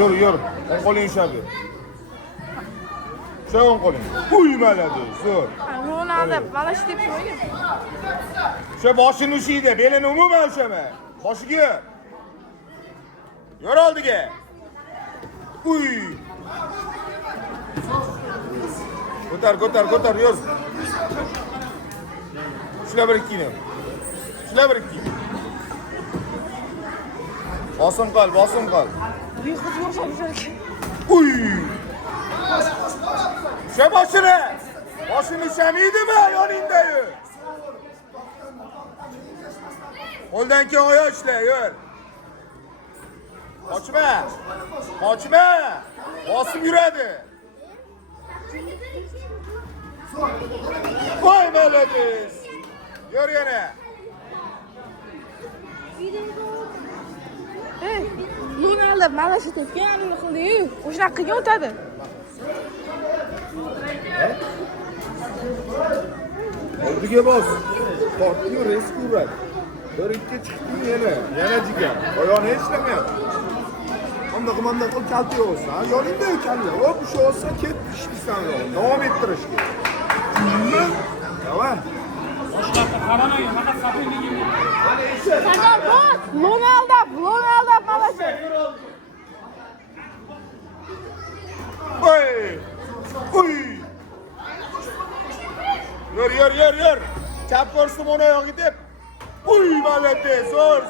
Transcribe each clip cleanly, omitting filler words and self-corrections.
Yur. O'ng qo'ling ushlab yur. Shu o'ng qo'ling. Uy, maladi, zo'r. Ronaldo mana shu deb qo'ying. Shu boshini ushiydi, belini umuman ushlama. Boshiga. Yur oldiga. Uy. Ko'tar, yur. Shular bir ikkini. Bosim qol. Bir qiz boshlar ekan. Uy! Shu boshini ushlamaydimi yoningda-yu? Qo'ldan keyin oyoq ishla, yur. Qochma. Bosib yuradi. Voy malades. Yur yana. Ronaldo mana shu tepganini qildi-yu, o'shani qilgan o'tadi. Oldiga bos. Tortni reskurat. Bir ikki chiqding yana jigar. Oyoqni ishlamayapti. Qanday qilib kalta olsa, yoningda kalla. Hop, shu olsa ket ishlaysan. Davom ettirish kerak. Davay. Boshqaqa qaramagan, faqat sapingiga. Sardor bos. Ronaldo mana shu. Uy! Yur. Chap ko'rsin o'ng oyog'iga deb. Uy, malade, zo'r.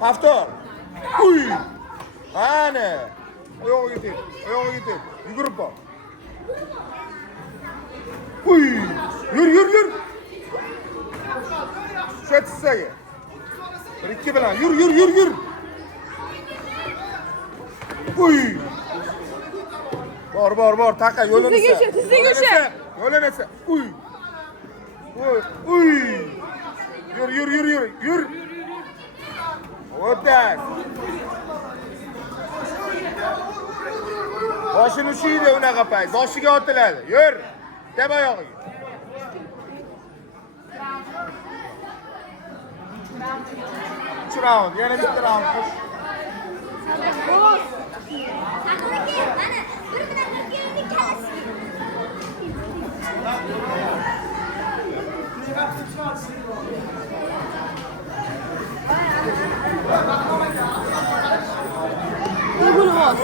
Повтор. Uy! Ana. Oyog'iga tep. Yugurib bor. Uy! Yur. Shetsaga. Bir ikki bilan yur. Uy! Bor, taqa yo'linasa. Tizligicha. Yo'linasa. Uy! Yur. O'tdan. Boshini ushiydi unaqa payt. Boshiga otiladi. Yur. Deb oyog'iga. Round, yana bitta round. Bos. Mana bir bilan birga ikkasi. Bunu bos.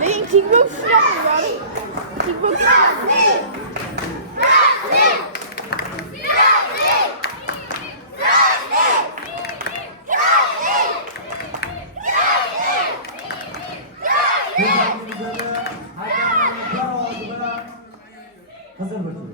Lekin kickbox yapmıyor. Kickbox. Hazır bakayım.